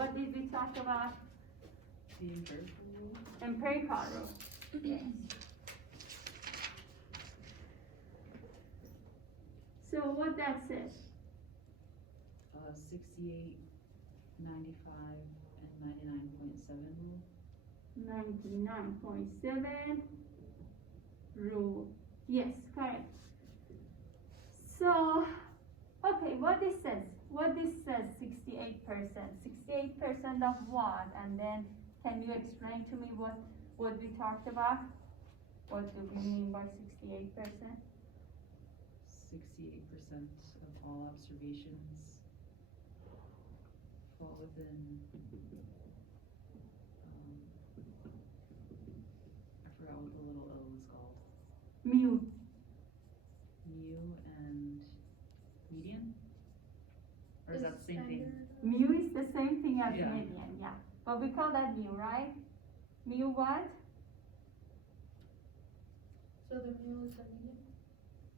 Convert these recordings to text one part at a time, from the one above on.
what did we talk about? The empirical rule. Empirical rule. Yes. So what that says? 68, 95, and 99.7 rule. 99.7 rule. Yes, correct. So, okay, what this says? What this says, 68%. 68% of what? And then, can you explain to me what we talked about? What do we mean by 68%? 68% of all observations fall within, I forgot what the little O is called. Mu. Mu and median? Or is that the same thing? Mu is the same thing as Yeah. median, yeah. But we call that mu, right? Mu what? So the mu is the median,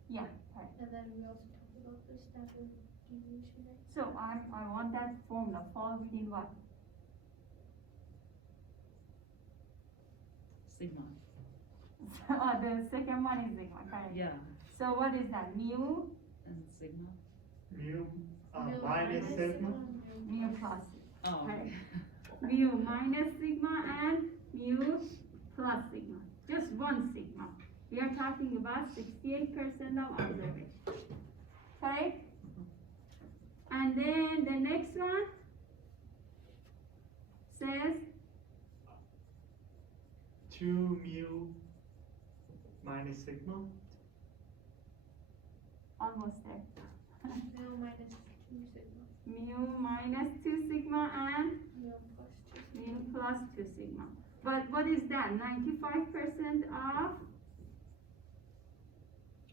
Yeah, right. and then we also talked about the standard deviation, right? So I want that formula fall within what? Sigma. The second one is sigma, correct? Yeah, So what is that? Mu, and sigma. Mu, Mu minus sigma. mu plus. Oh, okay. Mu minus sigma and mu plus sigma. Just one sigma. We are talking about 68% of observation. Okay? And then the next one says 2 mu minus sigma. almost there. Mu minus 2 sigma, Mu minus 2 sigma and mu plus 2 sigma. mu plus 2 sigma. But what is that? 95% of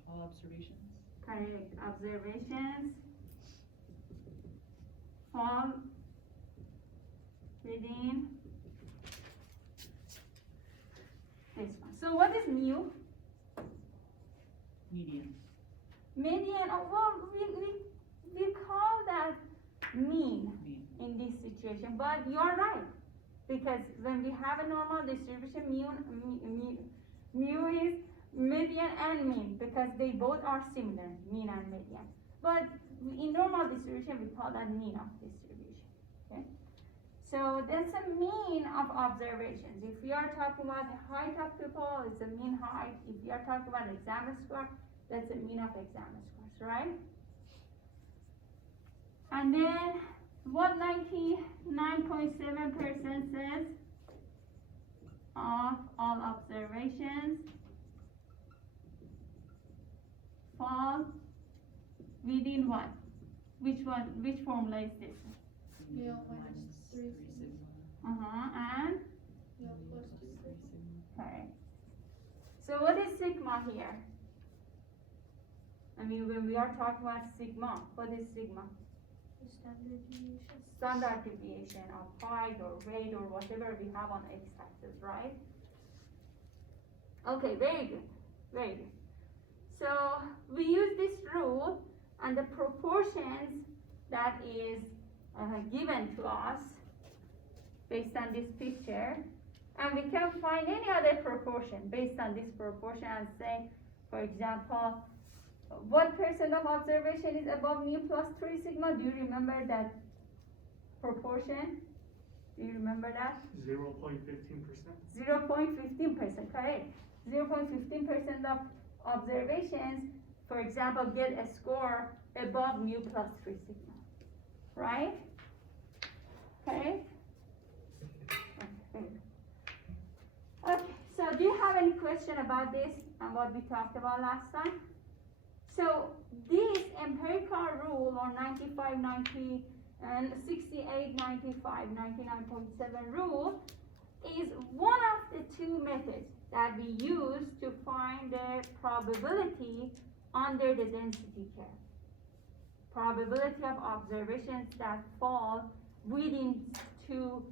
All observations. correct observations fall within this one. So what is mu? Median. Median, well, we call that mean Mean. in this situation, but you're right. Because when we have a normal distribution, mu is median and mean, because they both are similar, mean and median. But in normal distribution, we call that mean of distribution, okay? So that's a mean of observations. If we are talking about the height of people, it's a mean height. If we are talking about exam score, that's a mean of exam scores, right? And then what 99.7% says of all observations fall within what? Which one? Which formula is this? Mu minus 3 sigma, And mu plus 2 sigma. correct. So what is sigma here? I mean, when we are talking about sigma, what is sigma? The standard deviation. Standard deviation of height or weight or whatever we have on x-axis, right? Okay, very good, very good. So we use this rule and the proportions that is given to us based on this picture, and we can find any other proportion based on this proportion and say, for example, what percent of observation is above mu plus 3 sigma? Do you remember that proportion? Do you remember that? 0.15%. 0.15%, correct. 0.15% of observations, for example, get a score above mu plus 3 sigma, right? Okay? Okay, so do you have any question about this and what we talked about last time? So this empirical rule or 95, 90, and 68, 95, 99.7 rule is one of the two methods that we use to find the probability under the density curve. Probability of observations that fall within two,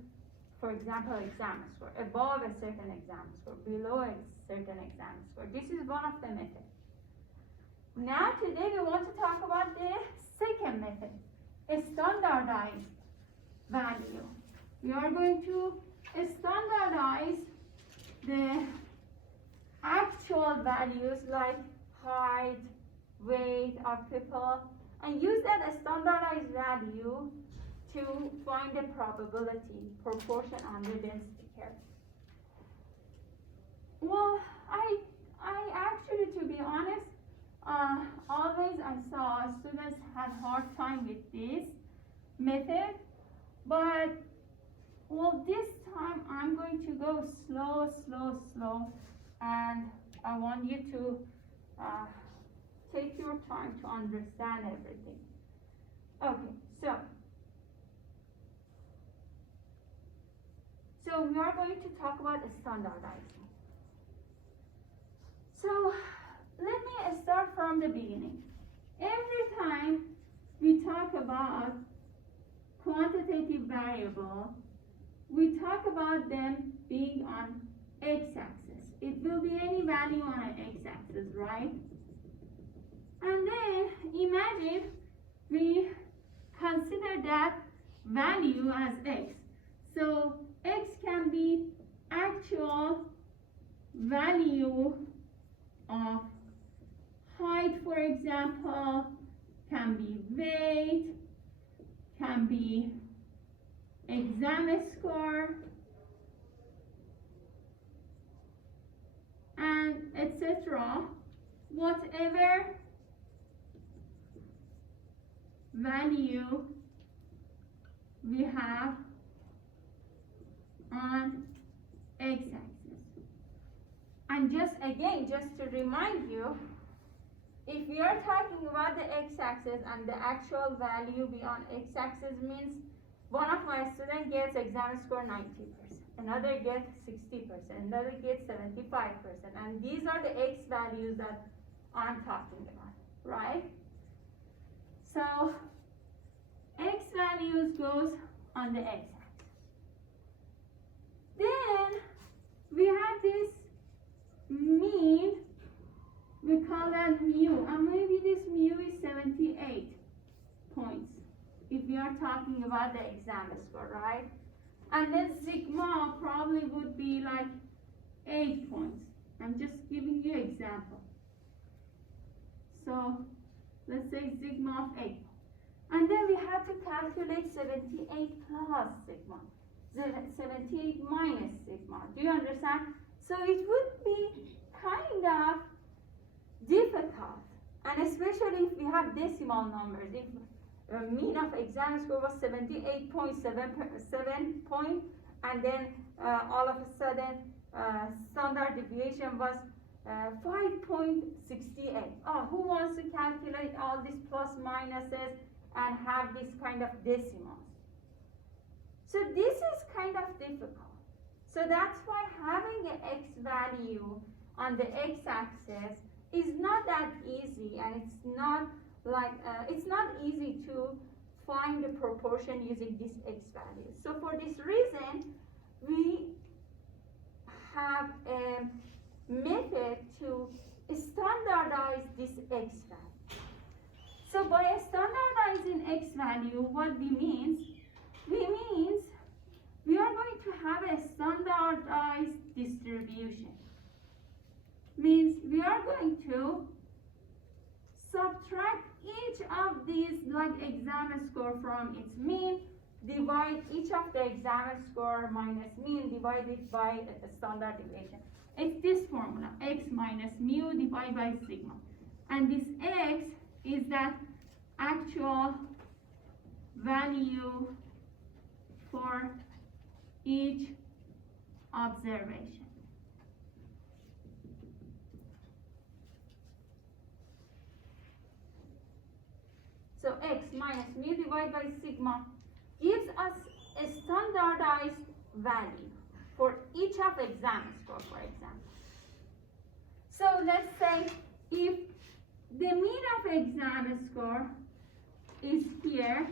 for example, exam score, above a certain exam score, below a certain exam score. This is one of the methods. Now today we want to talk about the second method, a standardized value. we are going to standardize the actual values like height, weight of people, and use that standardized value to find the probability, proportion under density curve. Well, I actually, to be honest, always I saw students had hard time with this method, but well, this time I'm going to go slow, and I want you to take your time to understand everything. Okay, so we are going to talk about standardizing. So let me start from the beginning. Every time we talk about quantitative variable, we talk about them being on x-axis. It will be any value on an x-axis, right? And then imagine we consider that value as x. So x can be actual value of height, for example, can be weight, can be exam score, and etc. Whatever value we have on x-axis. And just to remind you, if we are talking about the x-axis and the actual value be on x-axis means one of my students gets exam score 90%, another gets 60%, another gets 75%, and these are the x values that I'm talking about, right? So x values goes on the x-axis. Then we have this mean, we call that mu, and maybe this mu is 78 points if we are talking about the exam score, right? And then sigma probably would be like 8 points. I'm just giving you example. So let's say sigma of 8. And then we have to calculate 78 plus sigma, 78 minus sigma. Do you understand? So it would be kind of difficult, and especially if we have decimal numbers. If mean of exam score was 78.7 point, and then all of a sudden standard deviation was 5.68. Oh, who wants to calculate all these plus minuses and have this kind of decimals? So this is kind of difficult. So that's why having an x value on the x-axis is not that easy, and it's not like it's not easy to find the proportion using this x value. So for this reason, we have a method to standardize this x value. So by standardizing x value, what we means we are going to have a standardized distribution. Means we are going to subtract each of these, like exam score from its mean, divide each of the exam score minus mean, divide it by a standard deviation. It's this formula, x minus mu divided by sigma. And this x is that actual value for each observation. So x minus mu divided by sigma gives us a standardized value for each of exam score, for example. So let's say if the mean of exam score is here,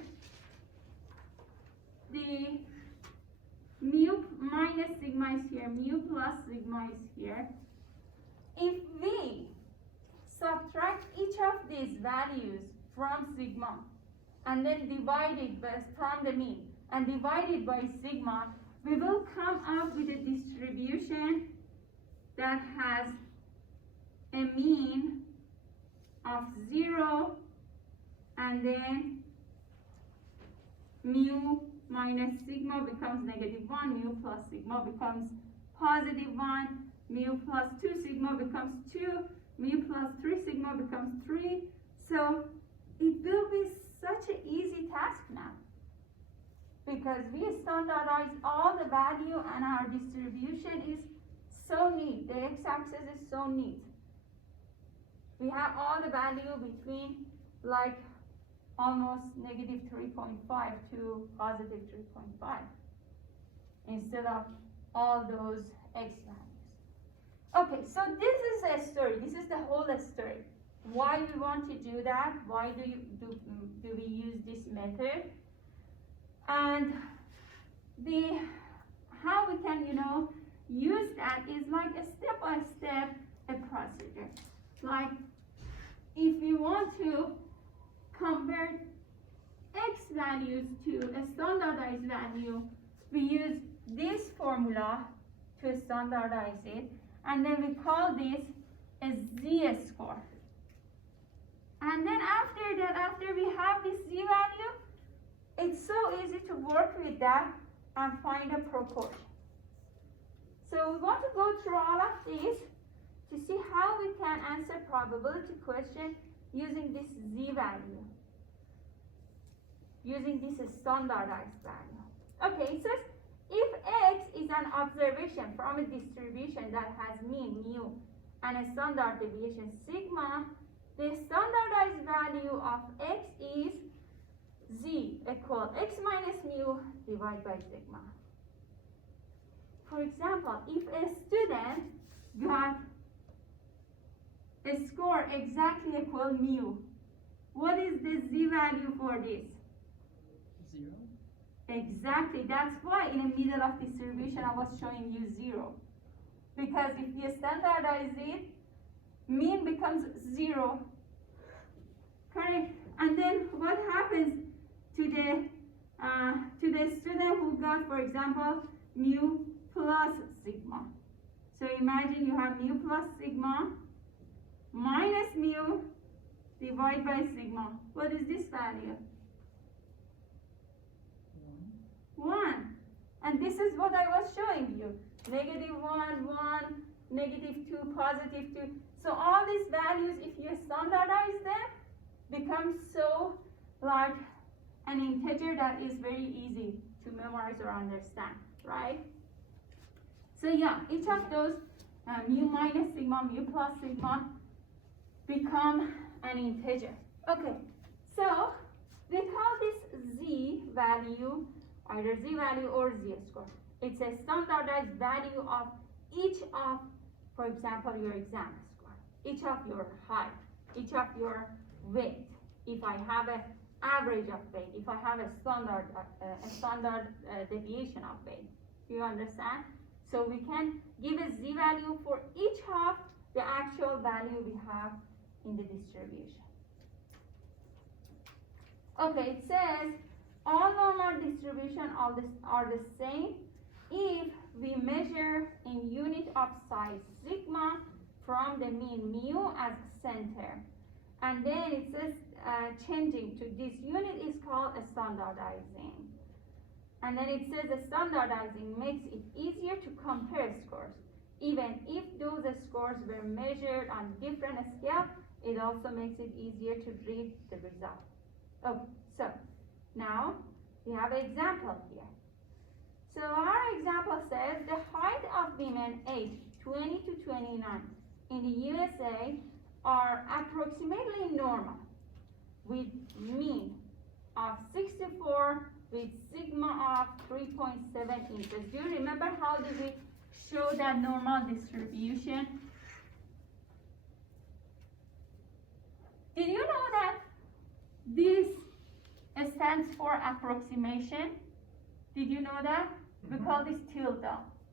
the mu minus sigma is here, mu plus sigma is here. If we subtract each of these values from sigma and then divide it from the mean and divide it by sigma, we will come up with a distribution that has a mean of 0 and then mu minus sigma becomes -1, mu plus sigma becomes +1, mu plus 2 sigma becomes 2, mu plus 3 sigma becomes 3. So it will be such an easy task now, because we standardize all the value and our distribution is so neat. The x-axis is so neat. We have all the value between like almost -3.5 to +3.5 instead of all those x values. Okay, so this is a story. This is the whole story. Why we want to do that? Why do we use this method? And how we can use that is like a step-by-step procedure. Like if you want to convert x values to a standardized value, we use this formula to standardize it, and then we call this a z-score. And then after that, after we have this z-value, it's so easy to work with that and find a proportion. So we want to go through all of these to see how we can answer probability question using this z-value, using this standardized value. Okay, it says if x is an observation from a distribution that has mean mu and a standard deviation sigma, the standardized value of x is z equal x minus mu divided by sigma. For example, if a student got a score exactly equal mu, what is the z value for this? 0. Exactly, that's why in the middle of distribution I was showing you 0. Because if you standardize it, mean becomes 0. Correct? And then what happens to the student who got, for example, mu plus sigma? So imagine you have mu plus sigma minus mu divided by sigma. What is this value? 1. And this is what I was showing you. -1, 1, -2, +2. So all these values, if you standardize them, become so like an integer that is very easy to memorize or understand, right? So yeah, each of those mu minus sigma, mu plus sigma become an integer. Okay, so we call this z value either z value or z-score. It's a standardized value of each of, for example, your exam score, each of your height, each of your weight. If I have an average of weight, if I have a standard deviation of weight. Do you understand? So we can give a z value for each of the actual value we have in the distribution. Okay, it says all normal distribution are the same if we measure in unit of size sigma from the mean mu as center. And then it says changing to this unit is called a standardizing. And then it says the standardizing makes it easier to compare scores. Even if those scores were measured on different scales, it also makes it easier to read the result. Okay, so now we have an example here. So our example says the height of women aged 20 to 29 in the USA are approximately normal with mean of 64 with sigma of 3.7 inches. Do you remember how did we show that normal distribution? Did you know that this stands for approximation? Did you know that? We call this tilde,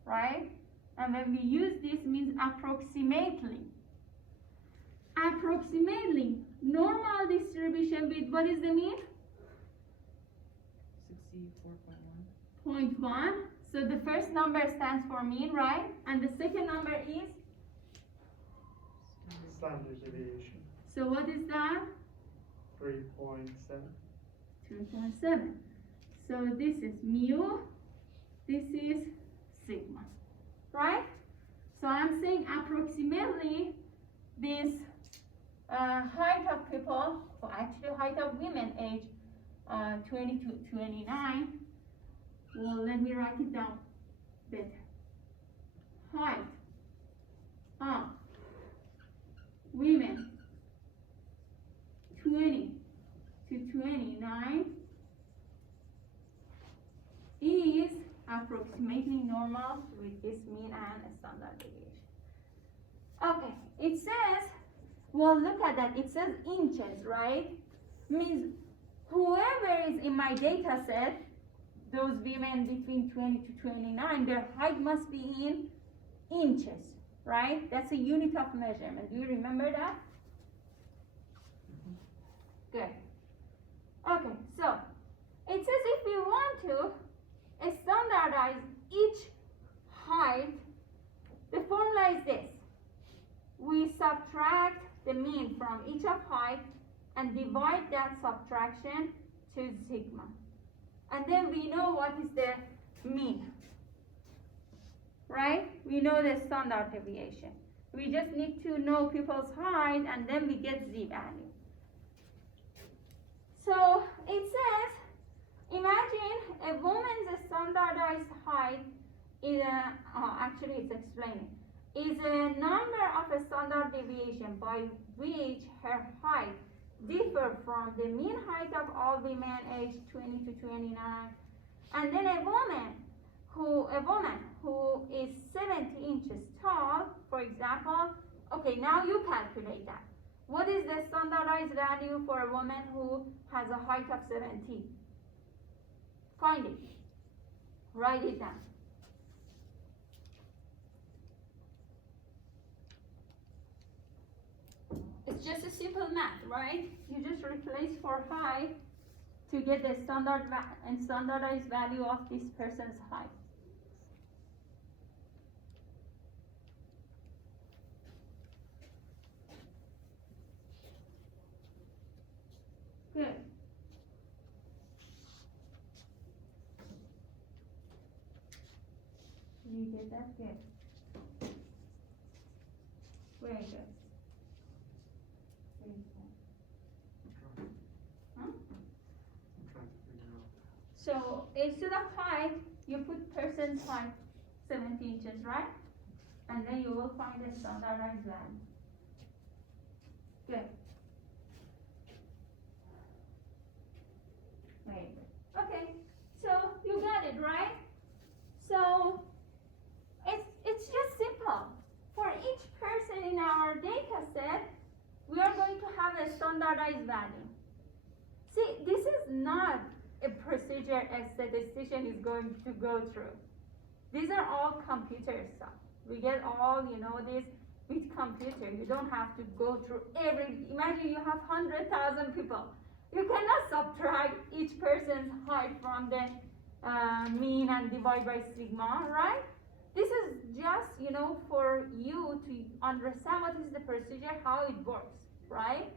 right? And when we use this means approximately. Approximately, normal distribution with what is the mean? 64.1. 0.1. So the first number stands for mean, right? And the second number is, Standard deviation, so what is that? 3.7. 2.7. So this is mu, this is sigma, right? So I'm saying approximately this height of people, or actually height of women age 20 to 29, well, let me write it down better. Height of women 20 to 29 is approximately normal with this mean and standard deviation. Okay, it says, well, look at that, it says inches, right? Means whoever is in my data set, those women between 20 to 29, their height must be in inches, right? That's a unit of measurement. Do you remember that? Good. Okay, so it says if we want to standardize each height, the formula is this. We subtract the mean from each of height and divide that subtraction to sigma. And then we know what is the mean, right? We know the standard deviation. We just need to know people's height and then we get z value. So it says, imagine a woman's standardized height is actually it's explaining, is a number of a standard deviation by which her height differ from the mean height of all women aged 20 to 29, and then a woman who is 70 inches tall, for example. Okay, now you calculate that. What is the standardized value for a woman who has a height of 70? Find it. Write it down. It's just a simple math, right? You just replace for height to get the standardized value of this person's height. Good. You get that? Good. Very good. Huh? I'm trying to figure out. So instead of height, you put person's height 70 inches, right? And then you will find the standardized value. Good. Very good. Okay, so you got it, right? So it's just simple. For each person in our data set, we are going to have a standardized value. See, this is not a procedure a statistician is going to go through. These are all computer stuff. We get all, this with computer. You don't have to go through imagine you have 100,000 people. You cannot subtract each person's height from the mean and divide by sigma, right? This is just, for you to understand what is the procedure, how it works, right?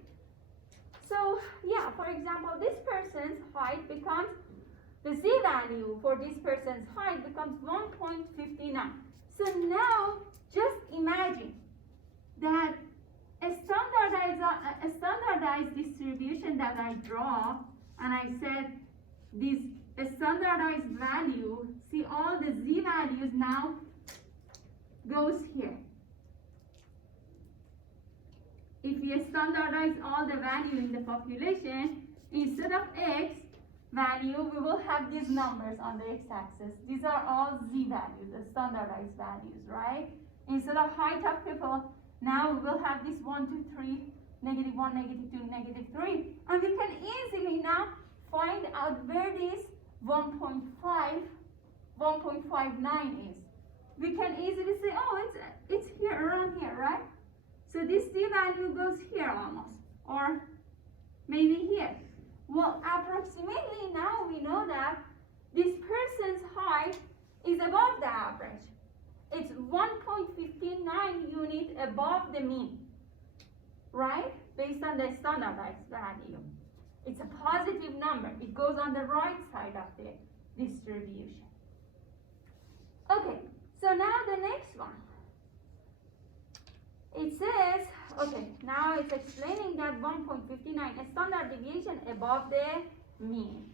So, yeah, for example, this person's height becomes, the z value for this person's height becomes 1.59. So now, just imagine that a standardized distribution that I draw, and I said this a standardized value, see all the z values now goes here. If you standardize all the value in the population, instead of x value, we will have these numbers on the x-axis. These are all z values, the standardized values, right? Instead of height of people, now we will have this 1, 2, 3, -1, -2, -3. And we can easily now find out where this 1.59 is. We can easily say, oh, it's here, around here, right? So this z value goes here almost, or maybe here. Well, approximately now we know that this person's height is above the average. It's 1.59 unit above the mean, right? Based on the standardized value. It's a positive number. It goes on the right side of the distribution. Okay, so now the next one. It says, okay, now it's explaining that 1.59, a standard deviation above the mean.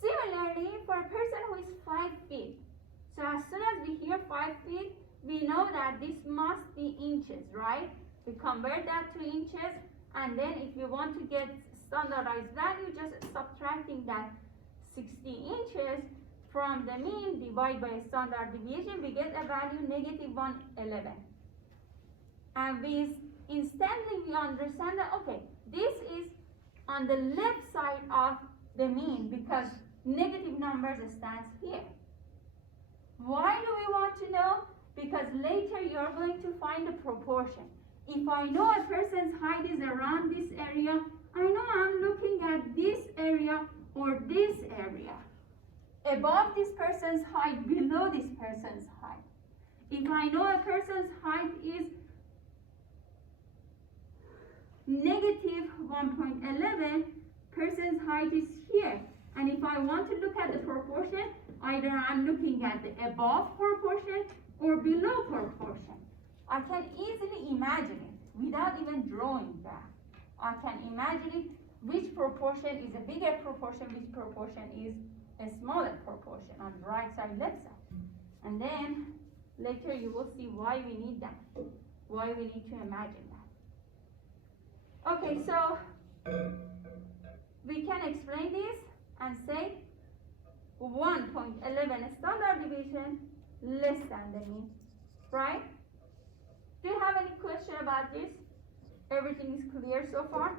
Similarly, for a person who is 5 feet, so as soon as we hear 5 feet, we know that this must be inches, right? We convert that to inches, and then if you want to get standardized value, just subtracting that 60 inches from the mean, divide by standard deviation, we get a value negative 111. And we instantly we understand that, okay, this is on the left side of the mean because negative numbers stands here. Why do we want to know? Because later you're going to find the proportion. If I know a person's height is around this area, I know I'm looking at this area or this area. Above this person's height, below this person's height. If I know a person's height is negative 1.11, person's height is here. And if I want to look at the proportion, either I'm looking at the above proportion or below proportion. I can easily imagine it without even drawing that. I can imagine it, which proportion is a bigger proportion, which proportion is a smaller proportion on the right side, left side. And then later you will see why we need that, why we need to imagine that. Okay, so we can explain this and say 1.11 standard deviation less than the mean, right? Do you have any question about this? Everything is clear so far?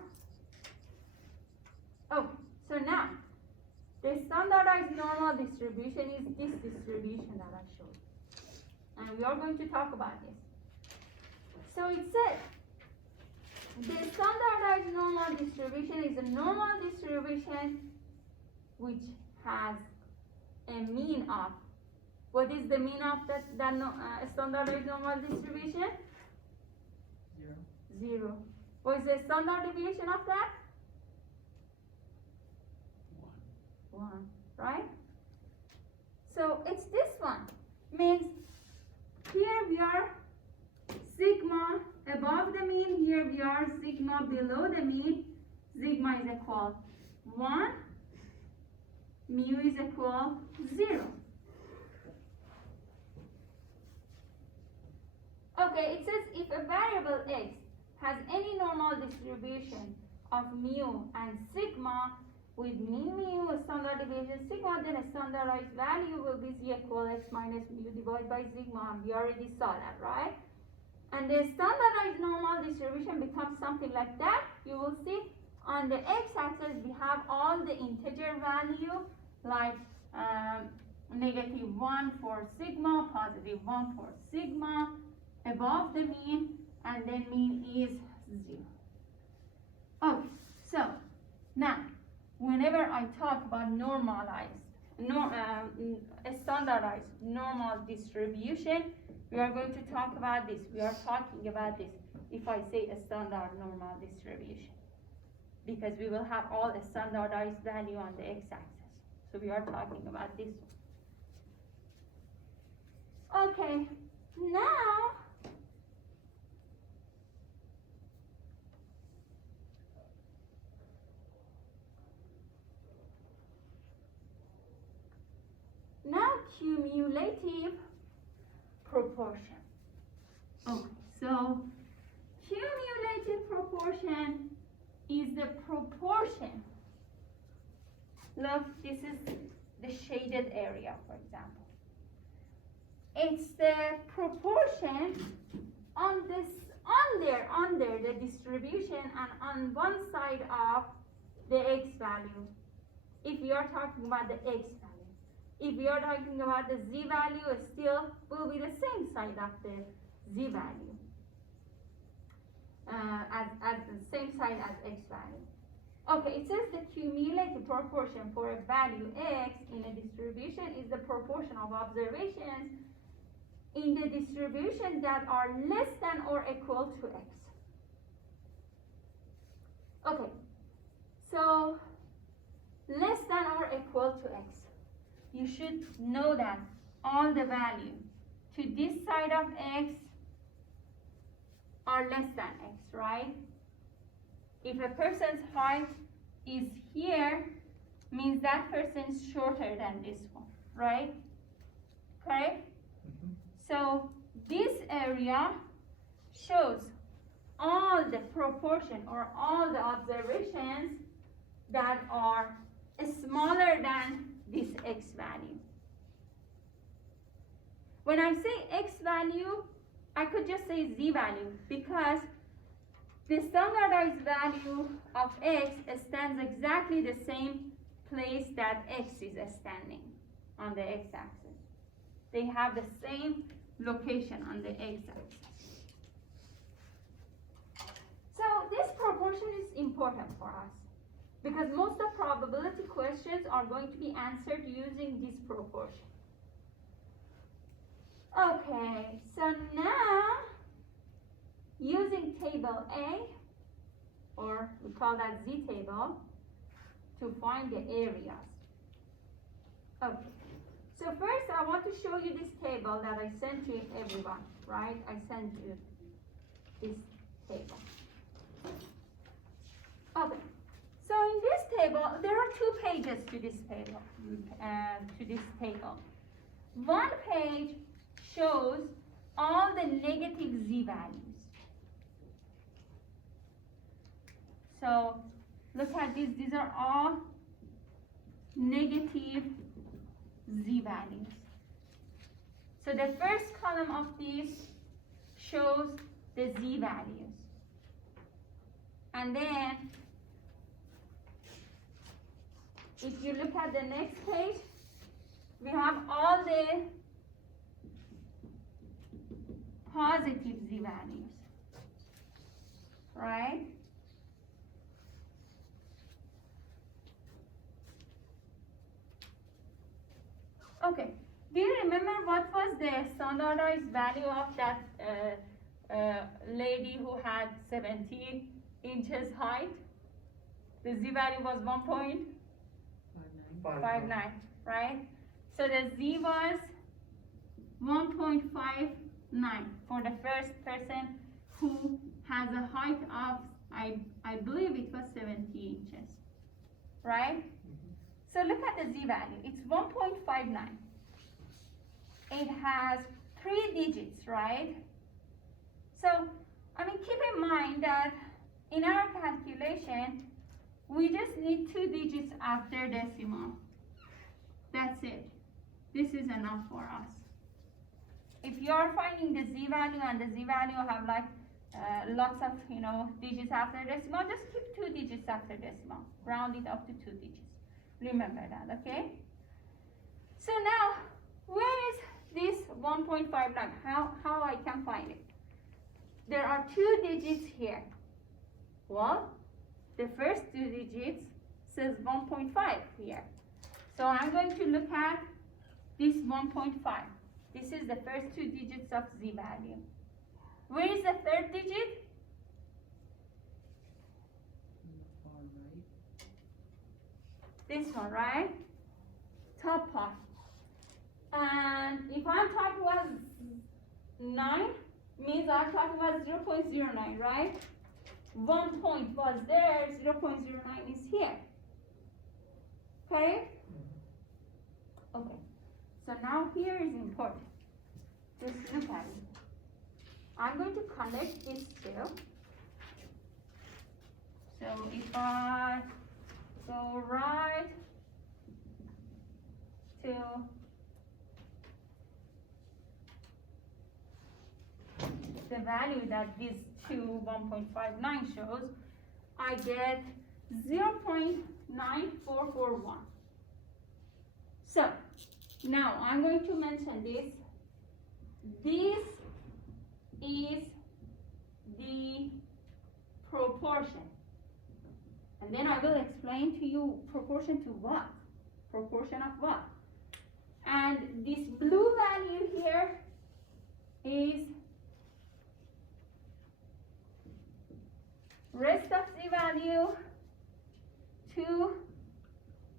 Oh, so now, the standardized normal distribution is this distribution that I showed. And we are going to talk about this. So it says, the standardized normal distribution is a normal distribution which has a mean of, what is the mean of that standardized normal distribution? 0. 0. What is the standard deviation of that? 1, right? So it's this one. Means here we are sigma above the mean, here we are sigma below the mean. Sigma is equal 1, mu is equal 0. Okay, it says if a variable x has any normal distribution of mu and sigma with mean mu, a standard deviation sigma, then a standardized value will be z equal x minus mu divided by sigma, and we already saw that, right? And the standardized normal distribution becomes something like that. You will see on the x-axis we have all the integer value like negative 1 for sigma, positive 1 for sigma, above the mean, and then mean is 0. Okay, so now whenever I talk about normalized, a standardized normal distribution, we are going to talk about this. We are talking about this if I say a standard normal distribution, because we will have all a standardized value on the x-axis. So we are talking about this one. Okay, now cumulative proportion. Okay, so cumulative proportion is the proportion. Look, this is the shaded area, for example. It's the proportion on this, under the distribution and on one side of the x value. If we are talking about the x value. If we are talking about the z value, it still will be the same side of the z value, as the same side as x value. Okay, it says the cumulative proportion for a value x in a distribution is the proportion of observations in the distribution that are less than or equal to x. Okay, so less than or equal to x. You should know that all the value to this side of x are less than x, right? If a person's height is here, means that person is shorter than this one, right? Correct? So this area shows all the proportion or all the observations that are smaller than this x value. When I say x value, I could just say z value because the standardized value of x stands exactly the same place that x is standing on the x-axis. They have the same location on the x-axis. So this proportion is important for us because most of probability questions are going to be answered using this proportion. Okay, so now using table A, or we call that Z table, to find the areas. Okay, so first I want to show you this table that I sent to everyone, right? I sent you this table. Okay, so in this table, there are two pages to this table. One page shows all the negative z values. So look at this, these are all negative z values. So the first column of this shows the z values. And then if you look at the next page, we have all the positive z values, right? Okay, do you remember what was the standardized value of that lady who had 70 inches height? The z value was 1.59, right? So the z was 1.59 for the first person who has a height of, I believe it was 70 inches, right? So look at the z value, it's 1.59. It has 3 digits, right? So, keep in mind that in our calculation, we just need 2 digits after decimal. That's it. This is enough for us. If you are finding the z value and the z value have like lots of digits after decimal, just keep 2 digits after decimal. Round it up to 2 digits. Remember that, okay? So now, where is this 1.59? How I can find it? There are 2 digits here. Well, the first 2 digits says 1.5 here. So I'm going to look at this 1.5. This is the first 2 digits of z value. Where is the third digit? This one, right? Top part. And if I'm talking about 9, means I'm talking about 0.09, right? 1 point was there, 0.09 is here. Okay? Okay. So now here is important. Just look at it. I'm going to connect these two. So if I go right to the value that this 1.59 shows, I get 0.9441. So now I'm going to mention this. This is the proportion. And and then I will explain to you proportion to what, proportion of what. And this blue value here is rest of the value, 2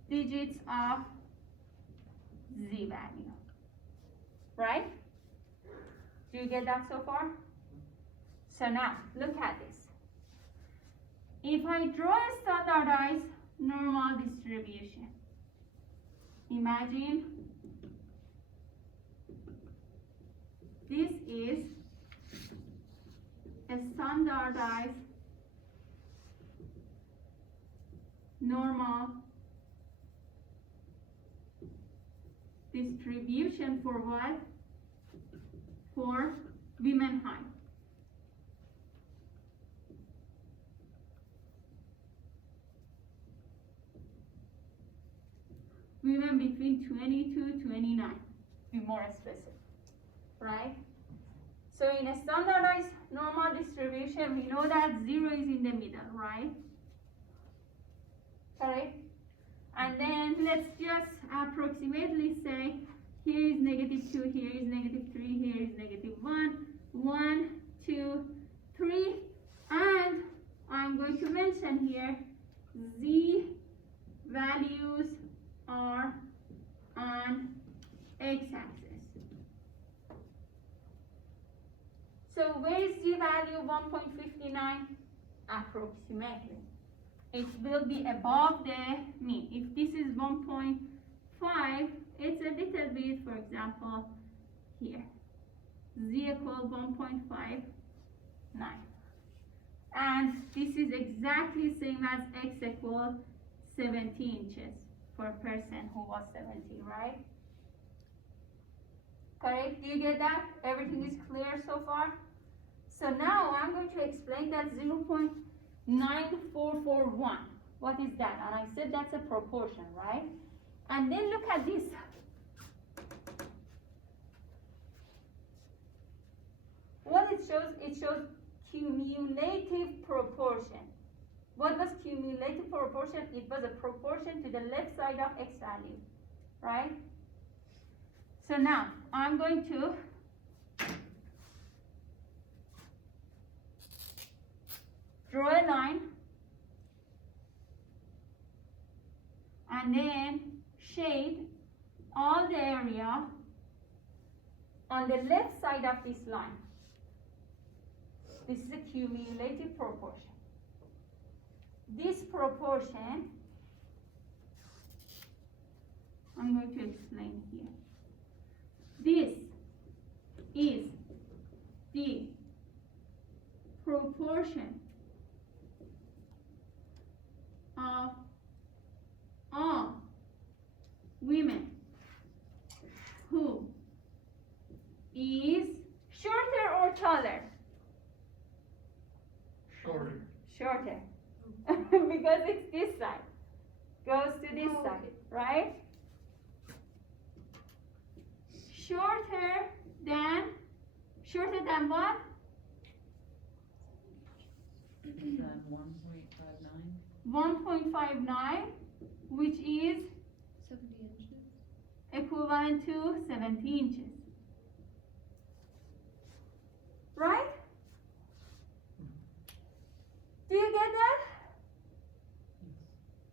digits of z value, right? Do you get that so far? So now, look at this. If I draw a standardized normal distribution, imagine this is a standardized normal distribution for what? For women height. Women between 20 to 29, be more specific, right? So in a standardized normal distribution, we know that 0 is in the middle, right? Correct? And then let's just approximately say here is -2, here is -3, here is -1, 1, 2, 3, and I'm going to mention here z values are on x-axis. So where is z value 1.59? Approximately. It will be above the mean. If this is 1.5, it's a little bit, for example, here. Z equal 1.59. And this is exactly same as x equal 70 inches for a person who was 70, right? Correct? Do you get that? Everything is clear so far? So now I'm going to explain that 0.9441. What is that? And I said that's a proportion, right? And then look at this. What it shows cumulative proportion. What was cumulative proportion? It was a proportion to the left side of x value, right? So now I'm going to draw a line and then shade all the area on the left side of this line. This is a cumulative proportion. This proportion, I'm going to explain here. This is the proportion of all women who is shorter or taller? Shorter. Shorter. Because it's this side. Goes to this side, right? Shorter than what? Then 1.59. 1.59, which is 70 inches. equivalent to 70 inches. Right? Do you get that?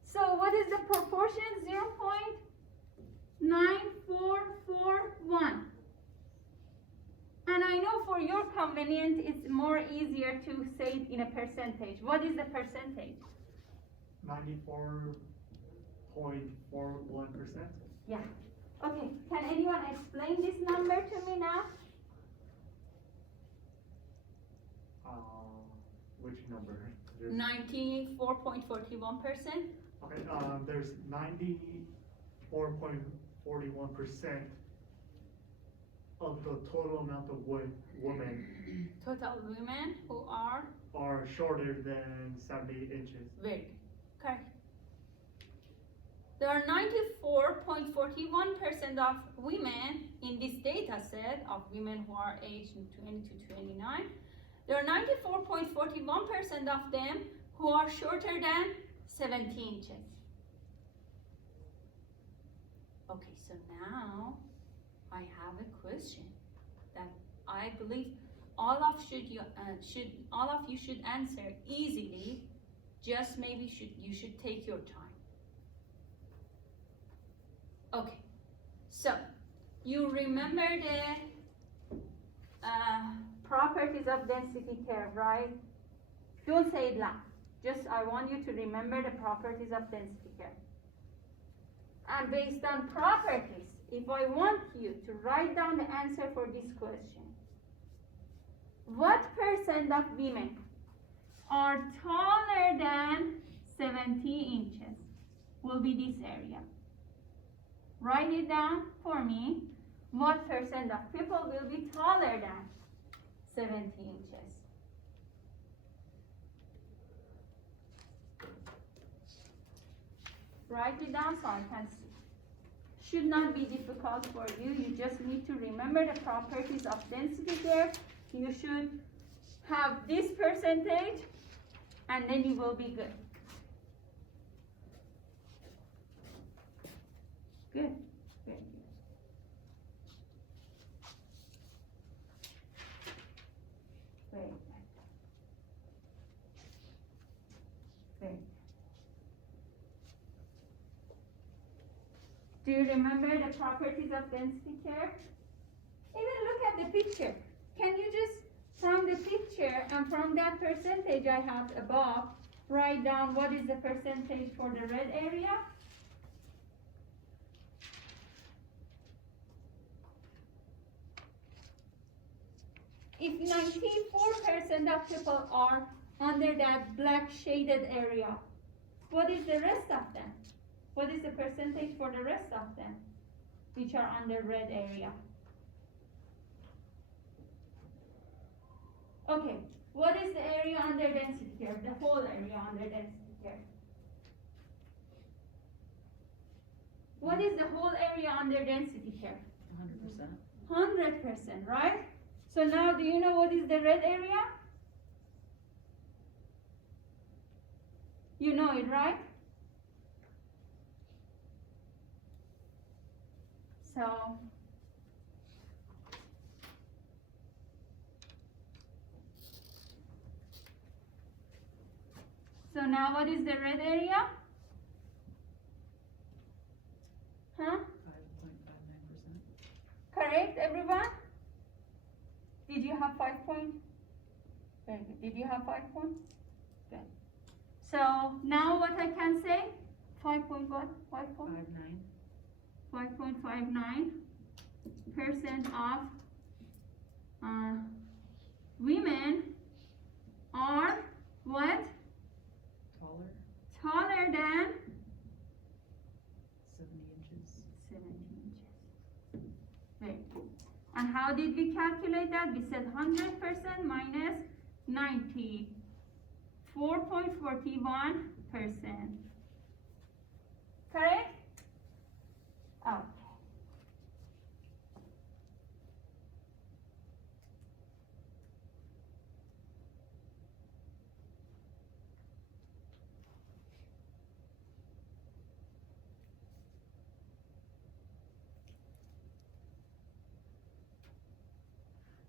So what is the proportion? 0.9441. And I know for your convenience, it's more easier to say it in a percentage. What is the percentage? 94.41%. Yeah. Okay, can anyone explain this number to me now? Which number? There's, 94.41%. okay, there's 94.41% of the total amount of women Total women who are are shorter than 70 inches. very good. Correct. There are 94.41% of women in this data set of women who are aged 20 to 29. There are 94.41% of them who are shorter than 70 inches. Okay, so now I have a question that I believe all of you should answer easily. Just maybe you should take your time. Okay, so you remember the properties of density curve, right? Don't say it loud. Just I want you to remember the properties of density curve. And based on properties, if I want you to write down the answer for this question, what percent of women are taller than 70 inches? Will be this area. Write it down for me. What percent of people will be taller than 70 inches? Write it down so I can see. Should not be difficult for you. You just need to remember the properties of density there. You should have this percentage and then you will be good. Good. Very good. Very good. Very good. Do you remember the properties of density curve? Even look at the picture. Can you just, from the picture and from that percentage I have above, write down what is the percentage for the red area? If 94% of people are under that black shaded area, what is the rest of them? What is the percentage for the rest of them, which are under red area? Okay, what is the area under density curve? The whole area under density curve. What is the whole area under density curve? 100%. 100%, right? So now do you know what is the red area? You know it, right? So now what is the red area? Huh? 5.59%. Correct, everyone? Did you have 5 point? Very good. Did you have 5 point? Good. So now what I can say? 5 point what? 5 point? 5.59% of women are what? Taller than 70 inches. 70 inches. Very good. And how did we calculate that? We said 100% minus 94.41%. Correct? Okay.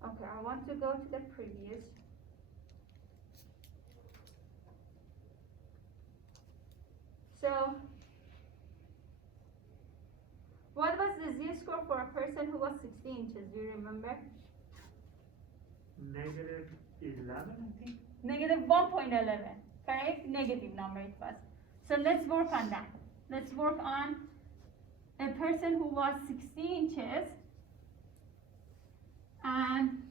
Okay, I want to go to the previous. So, what was the z-score for a person who was 60 inches? Do you remember? Negative 11, I think. Negative 1.11, correct? Negative number it was. So let's work on that. Let's work on a person who was 60 inches and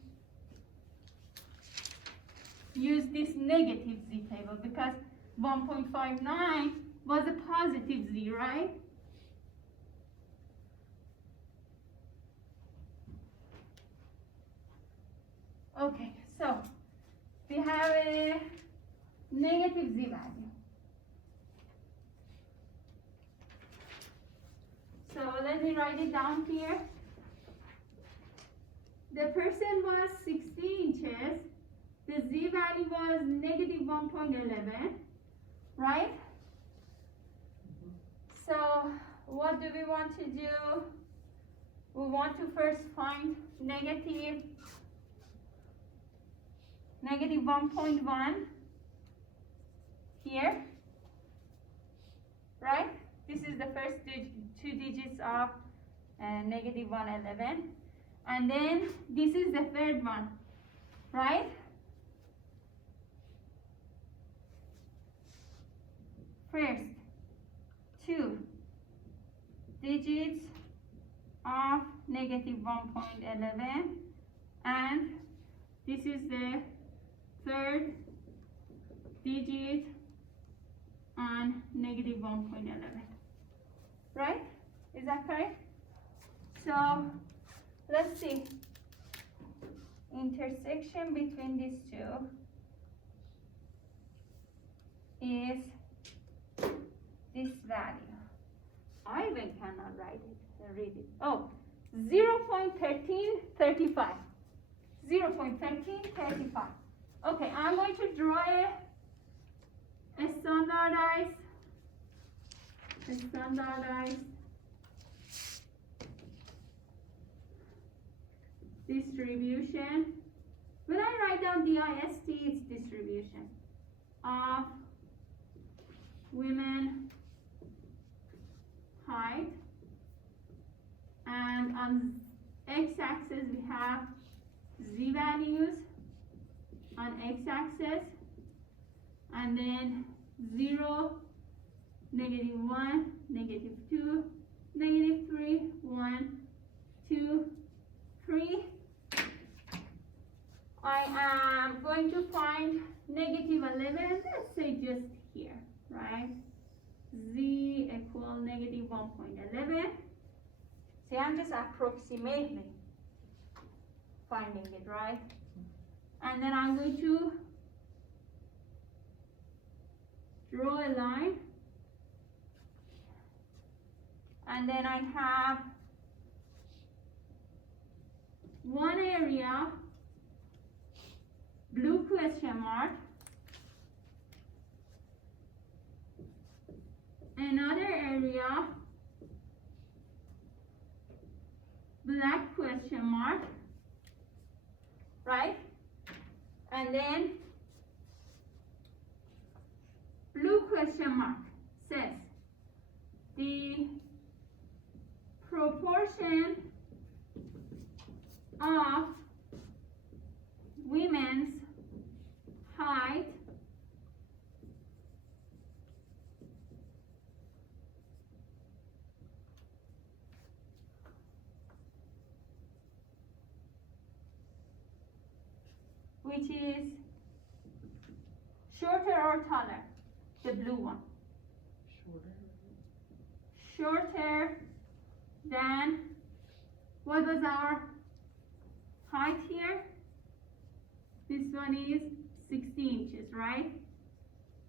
use this negative z table because 1.59 was a positive z, right? Okay, so we have a negative z value. So let me write it down here. The person was 60 inches. The z value was negative 1.11, right? So what do we want to do? We want to first find negative 1.1 here, right? This is the first two digits of negative 111, and then this is the third one, right? First two digits of negative 1.11, and this is the third digit on negative 1.11, right? Is that correct? So let's see. Intersection between these two is this value. I even cannot write it and read it. Oh, 0.1335. 0.1335. Okay, I'm going to draw a standardized distribution. When I write down DIST, it's distribution of women height, and on x-axis we have z values on x-axis, and then 0, negative 1, negative 2, negative 3, 1, 2, 3. I am going to find negative 11, let's say just here, right? Z equal negative 1.11. See, I'm just approximately finding it, right? And then I'm going to draw a line, and then I have one area, blue question mark, another area, black question mark, right? And then blue question mark says the proportion of women's height which is shorter or taller, the blue one. Shorter than, what was our height here? This one is 60 inches, right?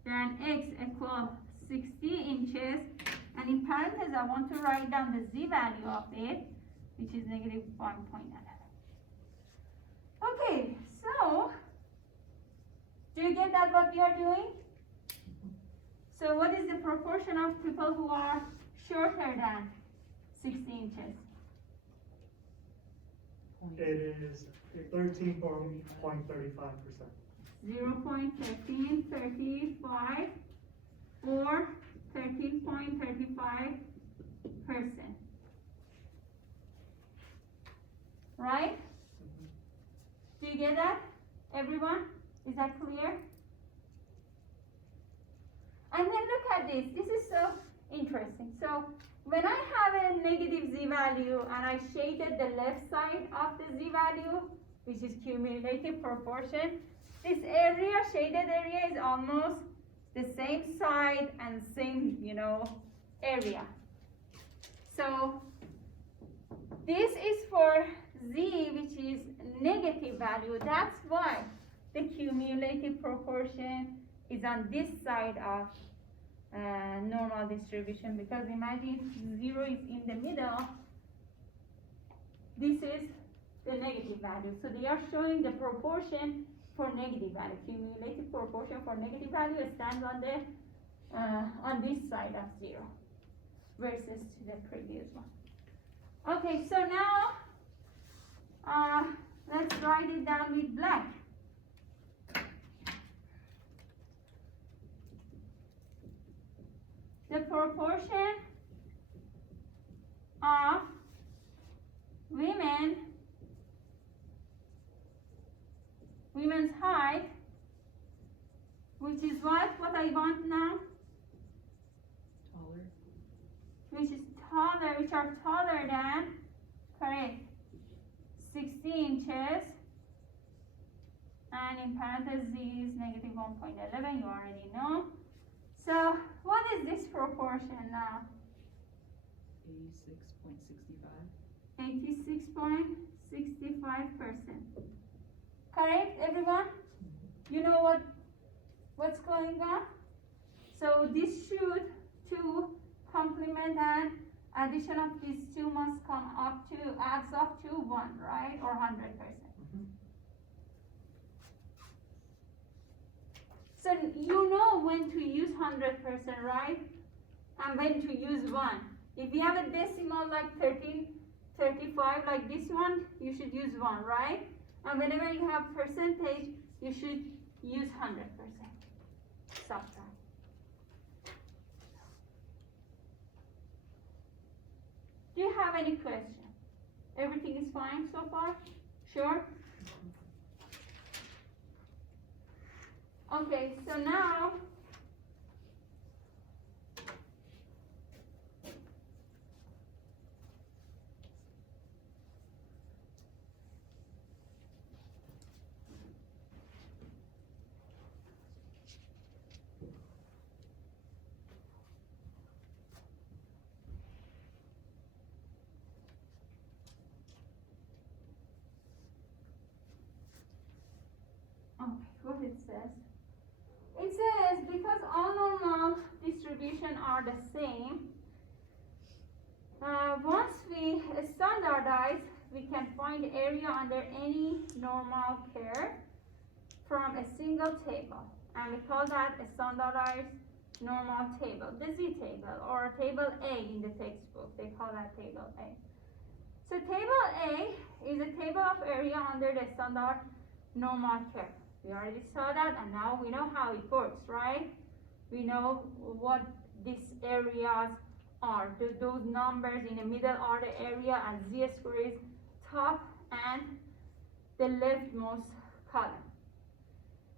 Then x equals 60 inches, and in parentheses I want to write down the z value of it, which is negative 1.11. Okay, so do you get that what we are doing? So what is the proportion of people who are shorter than 60 inches? It is 13.35%. 0.1335 or 13.35%. Right? Do you get that, everyone? Is that clear? And then look at this. This is so interesting. So when I have a negative z value and I shaded the left side of the z value, which is cumulative proportion, this area, shaded area, is almost the same side and same, area. So this is for z, which is negative value. That's why the cumulative proportion is on this side of normal distribution, because imagine 0 is in the middle. This is the negative value. So they are showing the proportion for negative value. Cumulative proportion for negative value stands on the on this side of 0. versus to the previous one. Okay, so now let's write it down with black. The proportion of women's height, which is what I want now, Taller. which are taller than, correct, 60 inches, and in parentheses, negative 1.11, you already know. So, what is this proportion now? 86.65. 86.65%. Correct, everyone? You know what's going on? So this should, to complement and addition of these two must come up to, adds up to 1, right? Or 100%. So you know when to use 100%, right? And when to use 1. If you have a decimal like 35 like this one, you should use 1, right? And whenever you have percentage, you should use 100%. Subtract. Do you have any question? Everything is fine so far? Sure? Okay, so now what it says. It says because all normal distribution are the same, once we standardize, we can find area under any normal curve from a single table, and we call that a standardized normal table, the Z table, or table A in the textbook. They call that table A. So table A is a table of area under the standard normal curve. We already saw that, and now we know how it works, right? We know what these areas are. Those numbers in the middle are the area, and Z square is top and the leftmost column.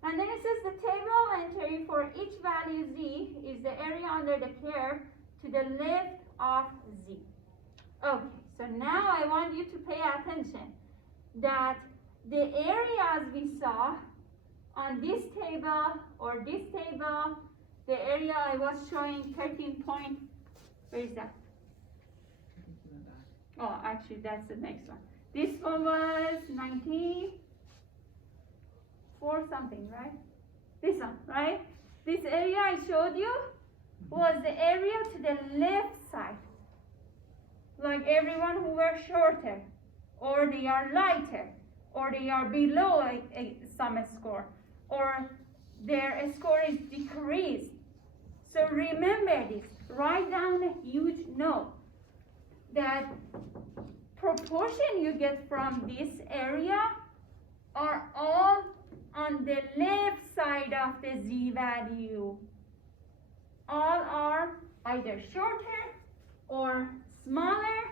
And then it says the table entry for each value Z is the area under the curve to the left of Z. Okay, so now I want you to pay attention that the areas we saw on this table or this table, the area I was showing 13 point, where is that? Oh, actually that's the next one. This one was 94 something, right? This one, right? This area I showed you was the area to the left side. Like everyone who were shorter, or they are lighter, or they are below some score, or their score is decreased. So remember this, write down a huge note that proportion you get from this area are all on the left side of the Z value. All are either shorter or smaller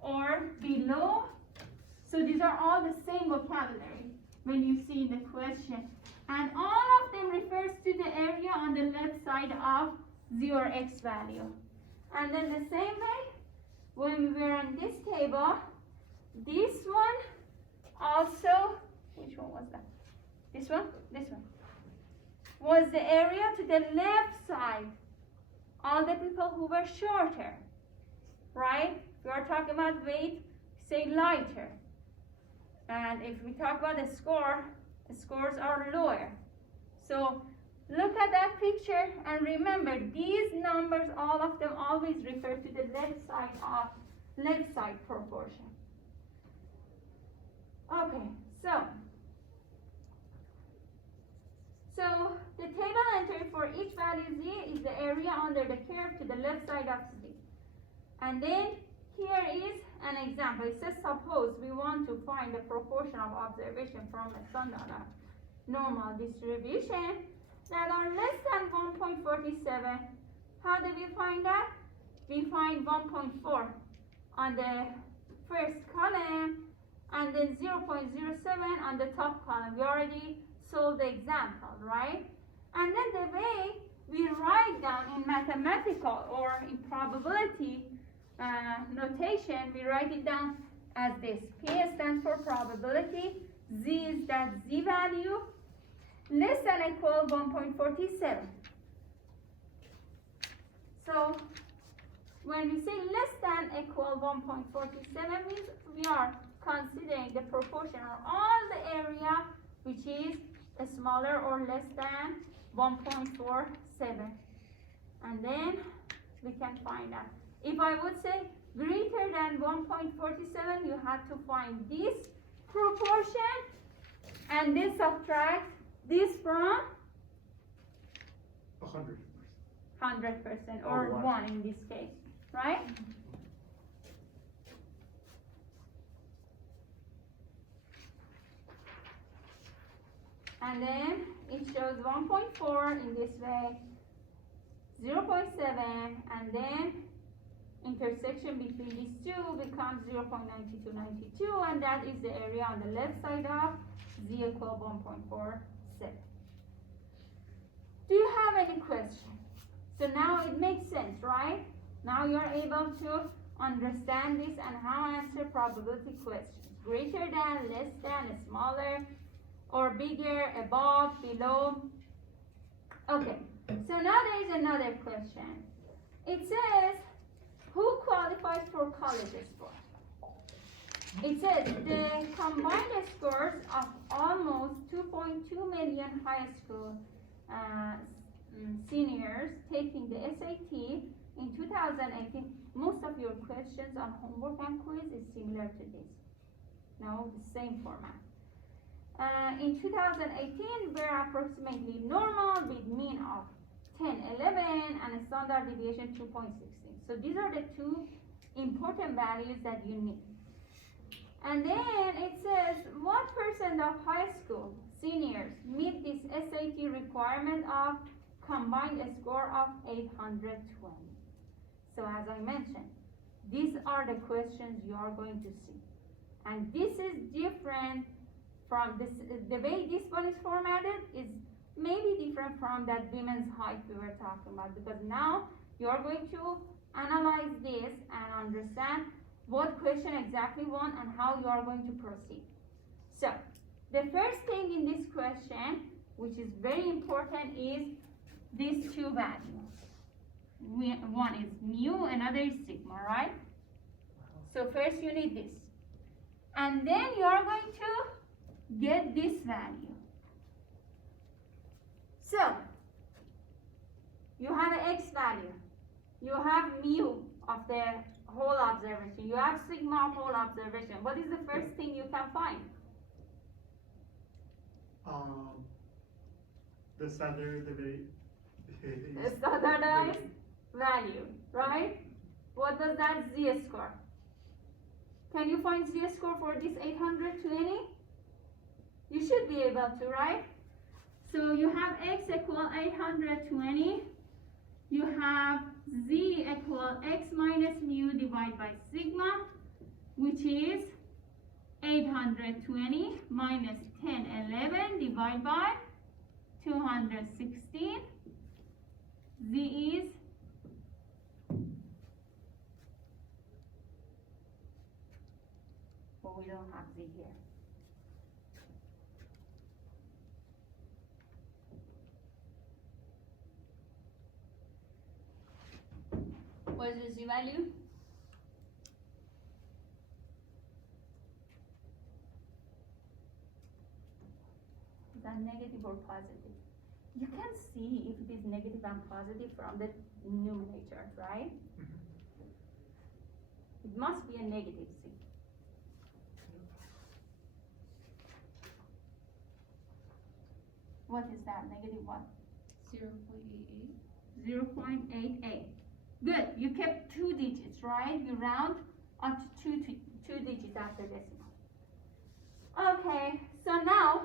or below. So these are all the same vocabulary when you see the question. And all of them refers to the area on the left side of Z or X value. And then the same way, when we were on this table, this one also, which one was that? This one? This one. Was the area to the left side. All the people who were shorter, right? We are talking about weight, say lighter. And if we talk about the scores are lower. So look at that picture and remember these numbers, all of them always refer to the left side proportion. Okay, so the table entry for each value Z is the area under the curve to the left side of Z. And then here is an example. It says suppose we want to find the proportion of observation from a standard normal distribution that are less than 1.47. How do we find that? We find 1.4 on the first column and then 0.07 on the top column. We already solved the example, right? And then the way we write down in mathematical or in probability notation, we write it down as this. P stands for probability, Z is that Z value, less than or equal 1.47. So when we say less than or equal 1.47 means we are considering the proportion of all the area which is smaller or less than 1.47. And then we can find out. If I would say greater than 1.47, you have to find this proportion and then subtract this from 100%. 100% or Oh, 1 in this case, right? And then it shows 1.4 in this way, 0.7, and then intersection between these two becomes 0.9292, and that is the area on the left side of Z equal 1.47. Do you have any questions? So now it makes sense, right? Now you're able to understand this and how to answer probability questions. Greater than, less than, smaller, or bigger, above, below. Okay, so now there is another question. It says, who qualifies for college sport? It says the combined scores of almost 2.2 million high school seniors taking the SAT in 2018. Most of your questions on homework and quiz is similar to this. No, the same format. In 2018, were approximately normal with mean of 10, 11 and a standard deviation 2.16. So these are the two important values that you need. And then it says what percent of high school seniors meet this SAT requirement of combined score of 820. So as I mentioned, these are the questions you are going to see. And this is different from this, the way this one is formatted is maybe different from that women's height we were talking about, because now you are going to analyze this and understand what question exactly want and how you are going to proceed. So the first thing in this question, which is very important, is these two values. One is mu, another is sigma, right? So first you need this. And then you are going to get this value. So you have an x value, you have mu of the whole observation, you have sigma of whole observation. What is the first thing you can find? The standard The standardized value, right? What does that z-score? Can you find z-score for this 820? You should be able to, right? So you have x equal 820. You have z equal x minus mu divided by sigma, which is 820 minus 1011 divided by 216. Z is we don't have z here. What is the z value? Is that negative or positive? You can see if it is negative and positive from the numerator, right? It must be a negative z. What is that? Negative what? 0.88. 0.88. Good, you kept 2 digits, right? You round up to two digits after decimal. Okay, so now,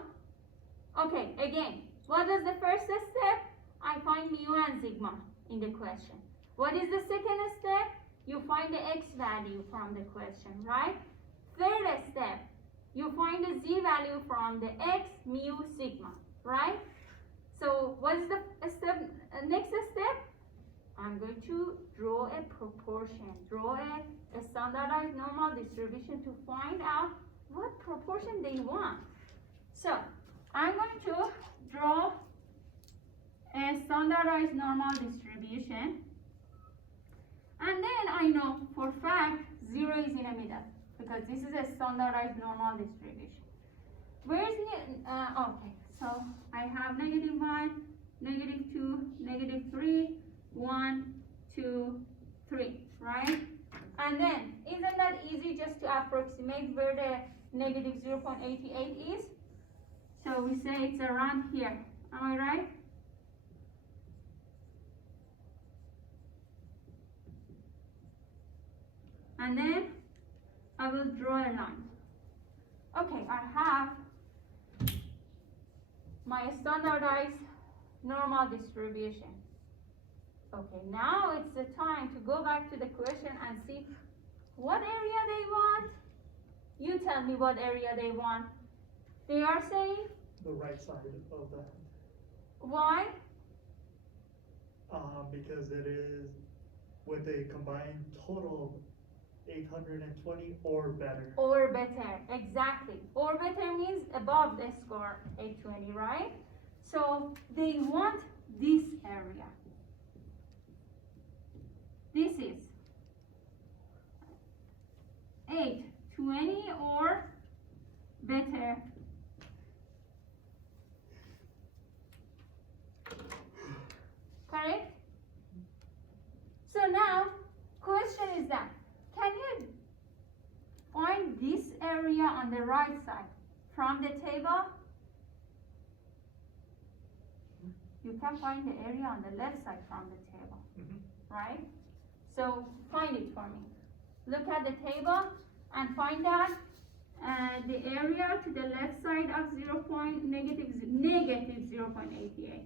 okay, again, what is the first step? I find mu and sigma in the question. What is the second step? You find the x value from the question, right? Third step, you find the z value from the x, mu, sigma, right? So what is the next step? I'm going to draw a proportion, draw a standardized normal distribution to find out what proportion they want. So I'm going to draw a standardized normal distribution, and then I know for fact 0 is in the middle because this is a standardized normal distribution. Where is okay, so I have -1, -2, -3, 1, 2, 3, right? And then, isn't that easy just to approximate where the -0.88 is? So we say it's around here. Am I right? And then I will draw a line. Okay, I have my standardized normal distribution. Okay, now it's the time to go back to the question and see what area they want. You tell me what area they want. They are saying The right side of that, why? because it is with a combined total of 820 or better. Or better, exactly. Or better means above the score 820, right? So they want this area. This is 820 or better. Correct? So now, question is that, can you find this area on the right side from the table? You can find the area on the left side from the table, right? So find it for me. Look at the table and find out the area to the left side of negative 0.88.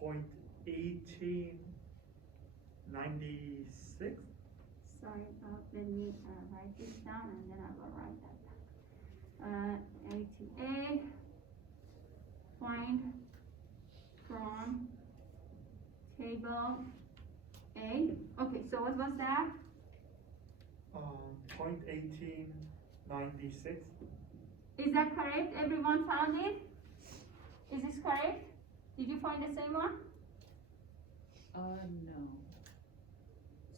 0.1896. Sorry, let me write this down and then I will write that down. 88, find from table A. Okay, so what was that? 0.1896. Is that correct? Everyone found it? Is this correct? Did you find the same one? No.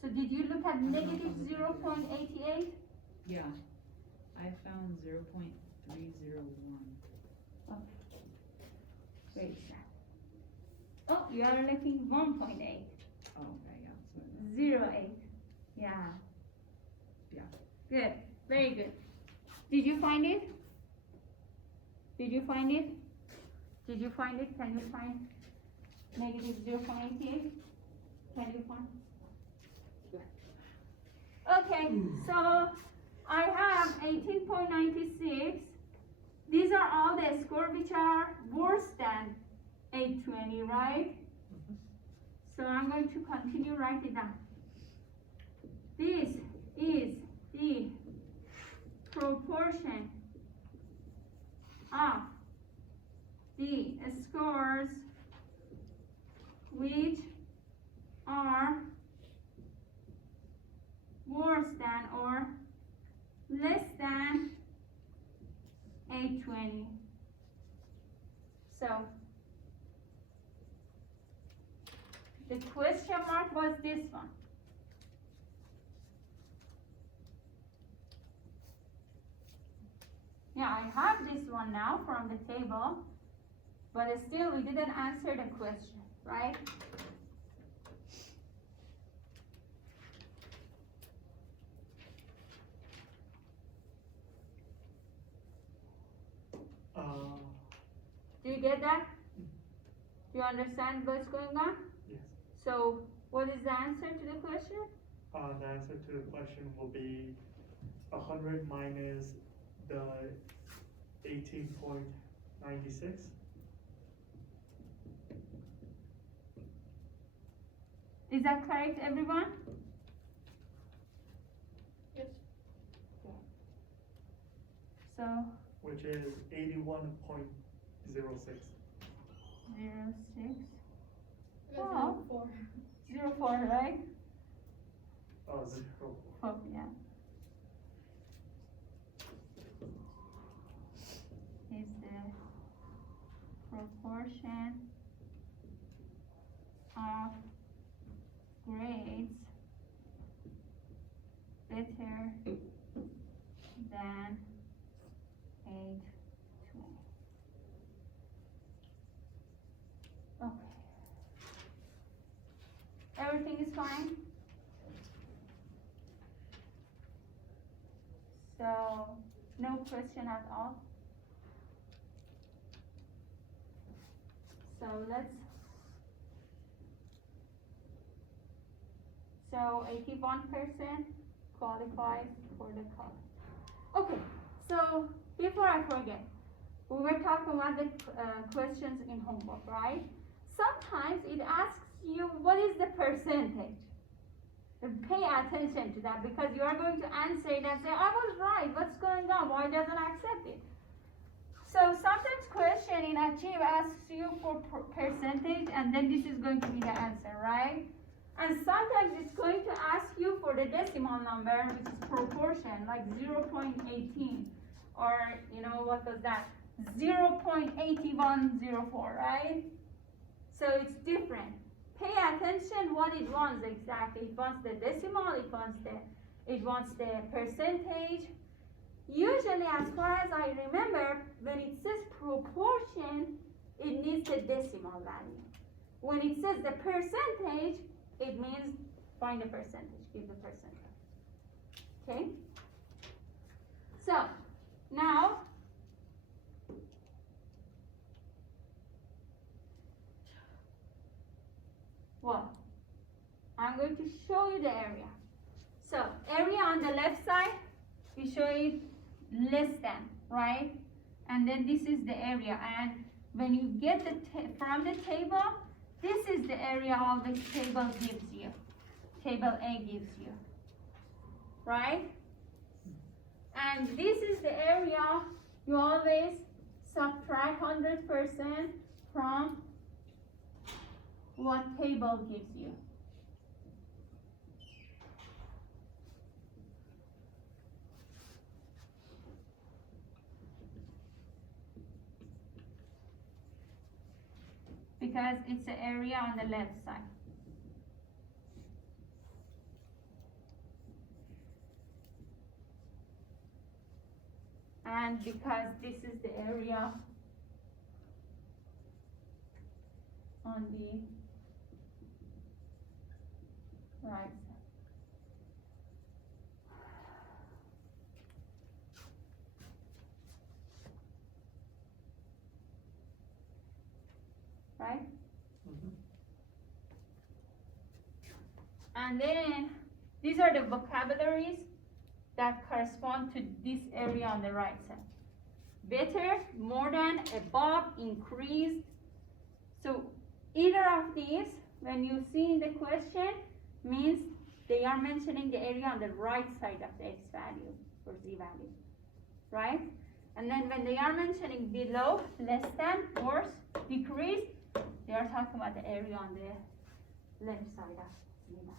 So did you look at negative 0.88? Yeah. I found 0.301. Wait. Oh, you are looking 1.8. Oh, okay, yeah. So 0.8. Yeah. Yeah. Good. Very good. Did you find it? Did you find it? Did you find it? Can you find negative 0.88? Can you find? Okay, so I have 18.96. These are all the scores which are worse than 820, right? So I'm going to continue writing down. This is the proportion of the scores which are worse than or less than 820. So the question mark was this one. Yeah, I have this one now from the table, but still we didn't answer the question, right? Do you get that? Do you understand what's going on? Yes. So, what is the answer to the question? The answer to the question will be 100 minus the 18.96. Is that correct, everyone? Yes. So, Which is 81.06. 06. I got Wow. 4. 04, right? Oh, 0. Oh, yeah. Is the proportion of grades better than 820. Okay. Everything is fine? So, no question at all? So so 81% qualifies for the college. Okay, so before I forget, we were talking about the questions in homework, right? Sometimes it asks you what is the percentage. Pay attention to that because you are going to answer it and say, I was right, what's going on? Why doesn't it accept it? So sometimes question in Achieve asks you for percentage and then this is going to be the answer, right? And sometimes it's going to ask you for the decimal number, which is proportion, like 0.18, or what was that? 0.8104, right? So it's different. Pay attention what it wants exactly. It wants the decimal, it wants the percentage. Usually, as far as I remember, when it says proportion, it needs the decimal value. When it says the percentage, it means find the percentage, give the percentage. Okay? So, now, well, I'm going to show you the area. So, area on the left side, we show it less than, right? And then this is the area. And when you get from the table, this is the area all this table gives you. Table A gives you, right? And this is the area you always subtract 100% from what table gives you. Because it's the area on the left side. And because this is the area on the right side. Right? Mhm. And then these are the vocabularies that correspond to this area on the right side. Better, more than, above, increased. So either of these, when you see in the question, means they are mentioning the area on the right side of the x value or z value, right? And then when they are mentioning below, less than, worse, decreased, they are talking about the area on the left side of z value.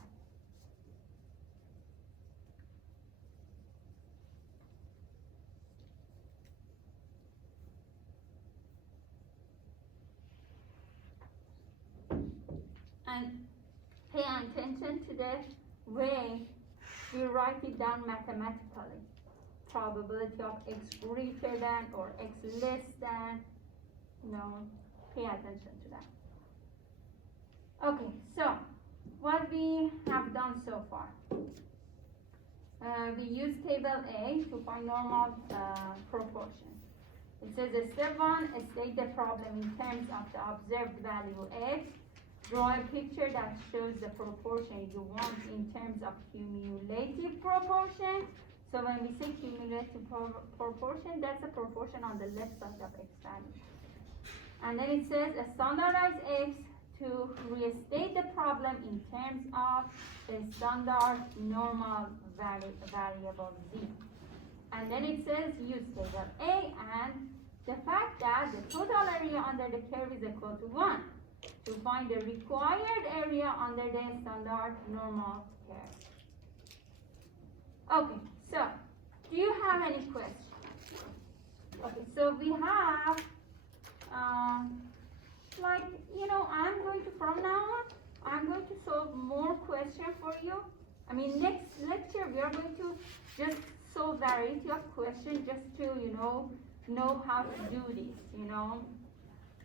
And pay attention to the way you write it down mathematically. Probability of x greater than or x less than, pay attention to that. Okay, so what we have done so far. We use table A to find normal proportions. It says step 1, state the problem in terms of the observed value x. Draw a picture that shows the proportion you want in terms of cumulative proportion. So when we say cumulative proportion, that's the proportion on the left side of x value. And then it says standardize x to restate the problem in terms of the standard normal variable z. And then it says use table A and the fact that the total area under the curve is equal to 1 to find the required area under the standard normal curve. Okay, so do you have any questions? Okay, so we have I'm going to, from now on, I'm going to solve more questions for you. I mean, next lecture, we are going to just solve variety of questions just to, know how to do this,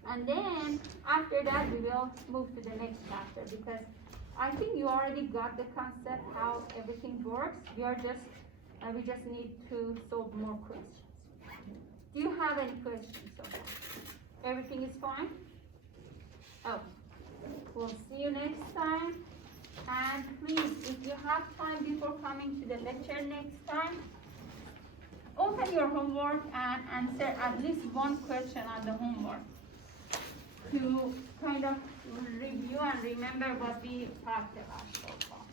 And then, after that, we will move to the next chapter because I think you already got the concept how everything works. We just need to solve more questions. Do you have any questions so far? Everything is fine? Oh, we'll see you next time. And please, if you have time before coming to the lecture next time, open your homework and answer at least one question on the homework to kind of review and remember what we talked about so far.